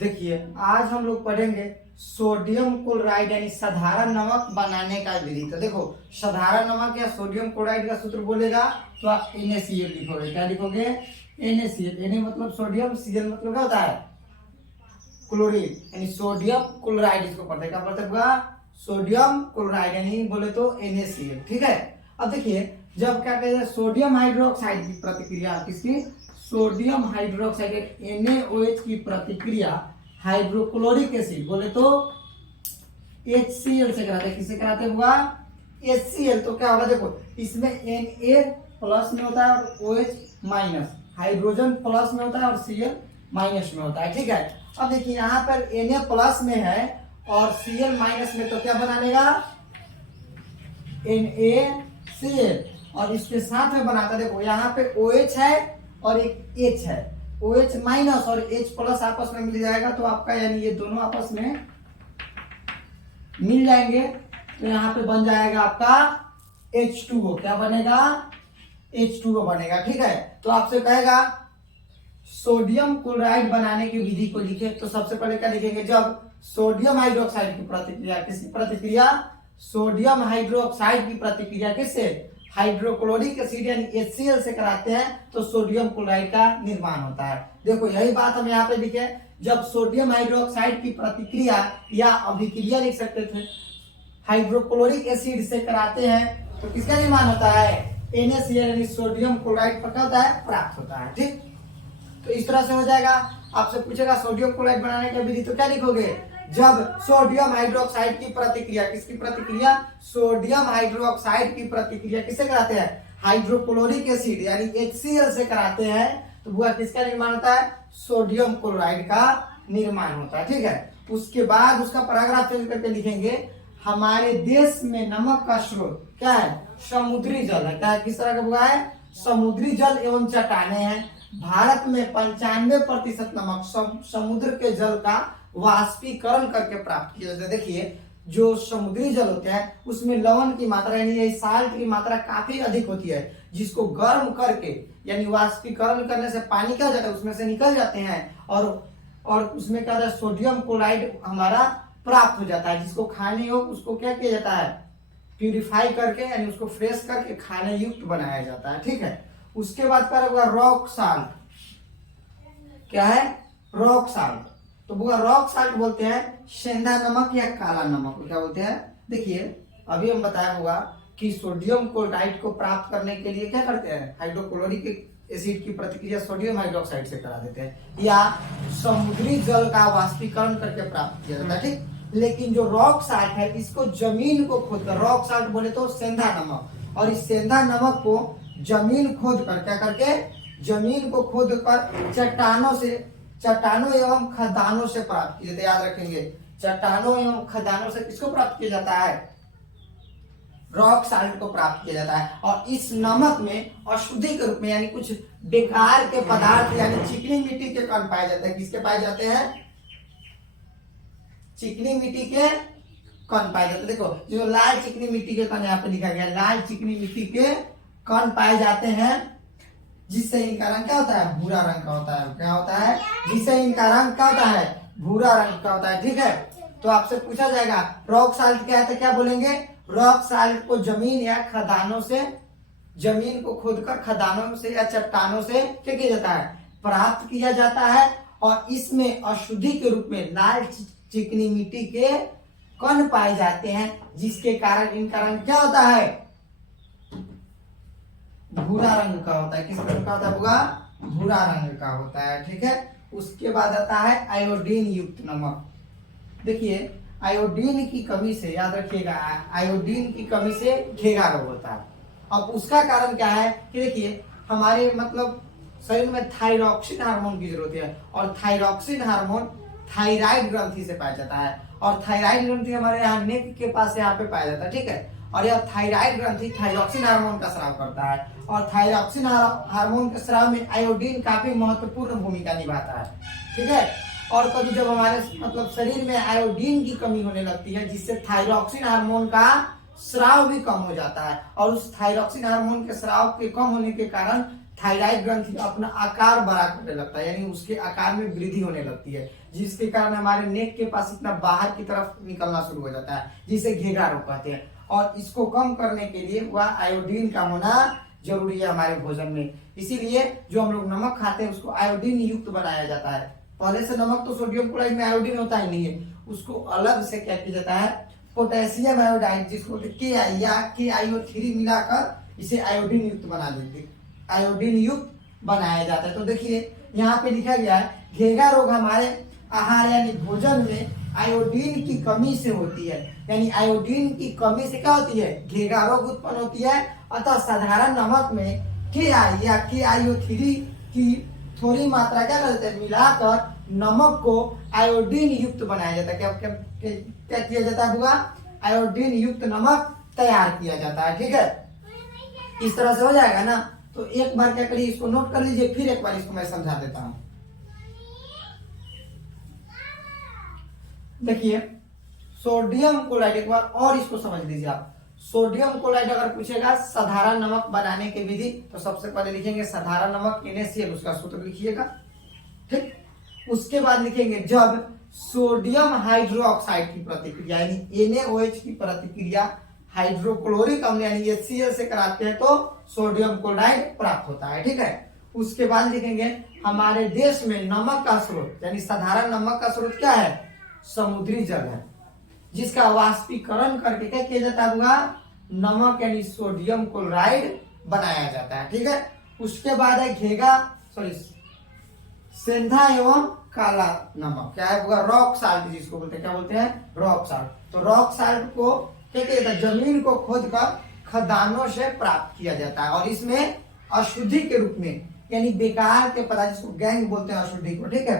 देखिए आज हम लोग पढ़ेंगे सोडियम क्लोराइड यानी साधारण नमक बनाने का विधि। तो देखो साधारण नमक या सोडियम क्लोराइड का सूत्र बोलेगा तो आप NaCl लिखोगे। क्या लिखोगे? NaCl। Na मतलब सोडियम, Cl मतलब क्या होता है? क्लोरीन, यानी सोडियम क्लोराइड इसको पढ़ते हैं। क्या पढ़ते होगा? सोडियम क्लोराइड यानी बोले तो NaCl। ठीक है। अब देखिए जब क्या कहते हैं सोडियम हाइड्रोक्साइड की प्रतिक्रिया, किसकी? सोडियम हाइड्रोक्साइड NaOH की प्रतिक्रिया हाइड्रोक्लोरिक एसिड बोले तो HCl से कराते हैं। किससे कराते हुआ? HCl। तो क्या होगा देखो इसमें Na प्लस में होता है और OH माइनस, हाइड्रोजन प्लस में होता है और Cl माइनस में होता है। ठीक है। अब देखिए यहाँ पर Na प्लस में है और Cl माइनस में, तो क्या बना लेगा? NaCl। और इसके साथ में बनाता है देखो यहाँ पे OH है और एक H है, OH माइनस और H प्लस आपस में मिल जाएगा तो आपका यानी ये दोनों आपस में मिल जाएंगे तो यहाँ पे बन जाएगा आपका H2O। क्या बनेगा? H2O बनेगा। ठीक है। तो आपसे कहेगा सोडियम क्लोराइड बनाने की विधि को लिखे, तो सबसे पहले क्या लिखेंगे? जब सोडियम हाइड्रोक्साइड की प्रतिक्रिया, किसकी प्रतिक्रिया? सोडियम हाइड्रोक्साइड की प्रतिक्रिया किससे? हाइड्रोक्लोरिक एसिड यानी HCl से कराते हैं तो सोडियम क्लोराइड का निर्माण होता है। देखो यही बात हम यहाँ पे लिखे, जब सोडियम हाइड्रोक्साइड की प्रतिक्रिया या अभिक्रिया लिख सकते थे हाइड्रोक्लोरिक एसिड से कराते हैं तो किसका निर्माण होता है? NaCl यानी सोडियम क्लोराइड का होता है, प्राप्त होता है। ठीक, तो इस तरह से हो जाएगा। आपसे पूछेगा सोडियम क्लोराइड बनाने का विधि, तो क्या लिखोगे? जब सोडियम हाइड्रोक्साइड की प्रतिक्रिया, किसकी प्रतिक्रिया? सोडियम हाइड्रोक्साइड की प्रतिक्रिया किससे कराते हैं? हाइड्रोक्लोरिक एसिड यानी HCl से कराते हैं तो वो किसका निर्माण होता है? सोडियम क्लोराइड का निर्माण होता है। ठीक है। उसके बाद उसका पैराग्राफ चेंज करके लिखेंगे हमारे देश में नमक का स्रोत क्या है? समुद्री जल है। क्या है? किस तरह का हुआ है? समुद्री जल एवं चट्टाने हैं। भारत में 95% नमक समुद्र के जल का वाष्पीकरण करके प्राप्त किया जाता है। देखिए जो समुद्री जल होते हैं उसमें लवण की मात्रा यानी साल्ट की मात्रा काफी अधिक होती है, जिसको गर्म करके यानी वाष्पीकरण करने से पानी क्या हो जाता है? उसमें से निकल जाते हैं और उसमें क्या होता है? सोडियम क्लोराइड हमारा प्राप्त हो जाता है, जिसको खाने योग्य उसको क्या किया जाता है? प्यूरिफाई करके यानी उसको फ्रेश करके खाने युक्त बनाया जाता है। ठीक है। उसके बाद क्या होगा? Rock salt. क्या है? Rock salt. तो बुआ रॉक साल्ट बोलते हैं सेंधा नमक या काला नमक को क्या बोलते हैं? देखिए अभी हम बताया होगा कि सोडियम क्लोराइड को प्राप्त करने के लिए क्या करते हैं? हाइड्रोक्लोरिक एसिड की प्रतिक्रिया सोडियम हाइड्रोक्साइड से करा देते हैं या समुद्री जल का वाष्पीकरण करके प्राप्त किया जाता है। ठीक, लेकिन जो रॉक साल्ट है इसको जमीन को खोद कर, रॉक साल्ट बोले तो सेंधा नमक, और इस सेंधा नमक को जमीन खोद कर क्या करके? जमीन को खोद कर चट्टानों एवं खदानों से प्राप्त किया जाता है। याद रखेंगे चट्टानों एवं खदानों से किसको प्राप्त किया जाता है? रॉक साल्ट को प्राप्त किया जाता है। और इस नमक में अशुद्धि के रूप में यानी कुछ बेकार के पदार्थ यानी चिकनी मिट्टी के कण पाए जाते हैं। किसके पाए जाते हैं? चिकनी मिट्टी के कण पाए जाते हैं। देखो जो लाल चिकनी मिट्टी के कण यहाँ पे लिखा गया, लाल चिकनी मिट्टी के कण पाए जाते हैं जिससे इनका रंग क्या होता है? भूरा रंग का होता है। क्या होता है? जिससे इनका रंग क्या होता है? भूरा रंग का होता है। ठीक है। तो आपसे पूछा जाएगा रॉक साल्ट क्या है तो क्या बोलेंगे? रॉक साल्ट को जमीन या खदानों से, जमीन को खोदकर खदानों से या चट्टानों से क्या किया जाता है? प्राप्त किया जाता है और इसमें अशुद्धि के रूप में लाल चिकनी मिट्टी के कण पाए जाते हैं, जिसके कारण इनका रंग क्या होता है? भूरा रंग का होता है। किस रंग का होता है? भूरा रंग का होता है। ठीक है। उसके बाद आता है आयोडीन युक्त नमक। देखिए आयोडीन की कमी से, याद रखिएगा आयोडीन की कमी से घेंघा रोग होता है। अब उसका कारण क्या है कि देखिए हमारे मतलब शरीर में थायरॉक्सिन हार्मोन की जरूरत है और थायरॉक्सिन हार्मोन थायराइड ग्रंथि से पाया जाता है और थायराइड ग्रंथि हमारे यहाँ नेक के पास यहाँ पे पाया जाता है। ठीक है। और यह थायराइड ग्रंथि थायरॉक्सिन हार्मोन का स्राव करता है और थायरॉक्सिन हार्मोन के स्राव में आयोडीन काफी महत्वपूर्ण भूमिका निभाता है। ठीक है। और कभी जब हमारे मतलब शरीर में आयोडीन की कमी होने लगती है जिससे थायरॉक्सिन हार्मोन का स्राव भी कम हो जाता है और उस थायरॉक्सिन हार्मोन के स्राव के कम होने के कारण थायराइड ग्रंथि अपना आकार बड़ा करने लगता है, यानी उसके आकार में वृद्धि होने लगती है, जिसके कारण हमारे नेक के पास इतना बाहर की तरफ निकलना शुरू हो जाता है, जिसे घेगा रोग कहते हैं। और इसको कम करने के लिए वह आयोडीन का होना जरूरी है हमारे भोजन में। इसीलिए जो हम लोग नमक खाते हैं उसको आयोडीन युक्त बनाया जाता है। पहले से नमक तो सोडियम क्लोराइड में आयोडीन होता ही नहीं है, उसको अलग से क्या किया जाता है, पोटेशियम आयोडाइड, जिसको KI या KiO3 मिलाकर इसे आयोडीन युक्त बना देते, आयोडीन युक्त बनाया जाता है। तो देखिए यहाँ पे लिखा गया है घेगा रोग हमारे आहार यानी भोजन में आयोडीन की कमी से होती है, यानी आयोडीन की कमी से क्या होती है, घेगा रोग उत्पन्न होती है। अतः साधारण नमक में KI या KiO3 की थोड़ी मात्रा क्या करते हैं, मिलाकर नमक को आयोडीन युक्त बनाया जाता है। क्या क्या क्या किया जाता है हुआ, आयोडीन युक्त नमक तैयार किया जाता है। ठीक है, इस तरह से हो जाएगा ना। तो एक बार क्या करिए, इसको नोट कर लीजिए, फिर एक बार इसको मैं समझा देता हूं। देखिए सोडियम क्लोराइड, एक बार और इसको समझ लीजिए आप। सोडियम क्लोराइड अगर पूछेगा साधारण नमक बनाने की विधि, तो सबसे पहले लिखेंगे साधारण नमक NaCl, उसका सूत्र लिखिएगा। ठीक, उसके बाद लिखेंगे जब सोडियम हाइड्रोक्साइड की प्रतिक्रिया यानी NaOH की प्रतिक्रिया हाइड्रोक्लोरिक अम्ल यानी HCl से कराते हैं तो सोडियम क्लोराइड प्राप्त होता है। ठीक है, उसके बाद लिखेंगे हमारे देश में नमक का स्रोत यानी साधारण नमक का स्रोत क्या है, समुद्री जल है, जिसका वाष्पीकरण करके क्या किया जाता है, नमक यानी सोडियम क्लोराइड बनाया जाता है। ठीक है, उसके बाद है घेगा सेंधा एवं काला नमक, क्या है, रॉक साल्ट जिसको बोलते हैं, क्या बोलते हैं, रॉक साल्ट। तो रॉक साल्ट को क्या किया जाता है, जमीन को खोदकर खदानों से प्राप्त किया जाता है, और इसमें अशुद्धि के रूप में यानी बेकार के पदार्थ जिसको गैंग बोलते हैं अशुद्धि को। ठीक है,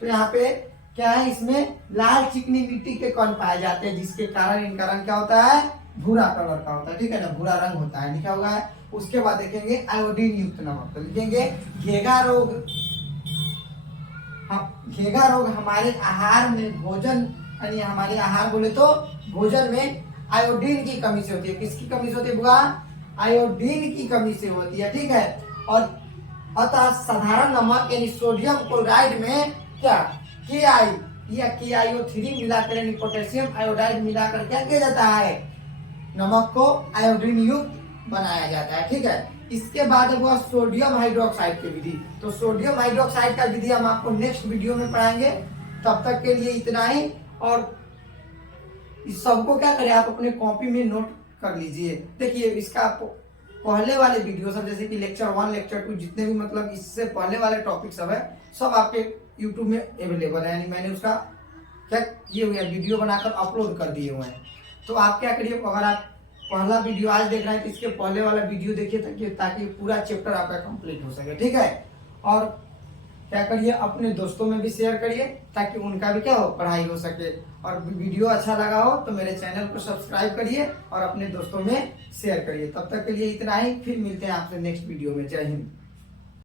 तो यहाँ पे क्या है, इसमें लाल चिकनी मिट्टी के कण पाए जाते हैं, जिसके कारण इनका रंग क्या होता है, भूरा कलर का होता है। ठीक है ना, भूरा रंग होता है, लिखा हुआ है। उसके बाद देखेंगे आयोडीन युक्त नमक, तो लिखेंगे घेगा रोग। घेगा रोग हमारे आहार में भोजन यानी हमारे आहार बोले तो भोजन में आयोडीन की कमी से होती है। किसकी कमी से होती है बुआ, आयोडीन की कमी से होती है। ठीक है, और अतः साधारण नमक यानी सोडियम क्लोराइड में क्या KI या KiO3 मिलाकर यानी पोटेशियम आयोडाइड मिलाकर क्या किया जाता है, नमक को आयोडीन युक्त बनाया जाता है। ठीक है, इसके बाद हुआ सोडियम हाइड्रोक्साइड की विधि। तो सोडियम हाइड्रोक्साइड का विधि हम आपको नेक्स्ट वीडियो में पढ़ाएंगे। तब तक के लिए इतना ही, और इस सबको क्या करें, आप अपने कॉपी में नोट कर लीजिए। देखिए इसका पहले वाले वीडियो सब जैसे कि लेक्चर 1 लेक्चर 2 जितने भी मतलब इससे पहले वाले टॉपिक सब है, सब आपके यूट्यूब में अवेलेबल है, यानी मैंने उसका क्या किए हुए हैं, वीडियो बनाकर अपलोड कर दिए हुए हैं। तो आप क्या करिए, अगर आप पहला वीडियो आज देख रहे हैं तो इसके पहले वाला वीडियो देखिए ताकि पूरा चैप्टर आपका कंप्लीट हो सके। ठीक है, और क्या करिए, अपने दोस्तों में भी शेयर करिए ताकि उनका भी क्या हो, पढ़ाई हो सके। और वीडियो अच्छा लगा हो तो मेरे चैनल को सब्सक्राइब करिए और अपने दोस्तों में शेयर करिए। तब तक के लिए इतना ही, फिर मिलते हैं आपसे नेक्स्ट वीडियो में। जय हिंद।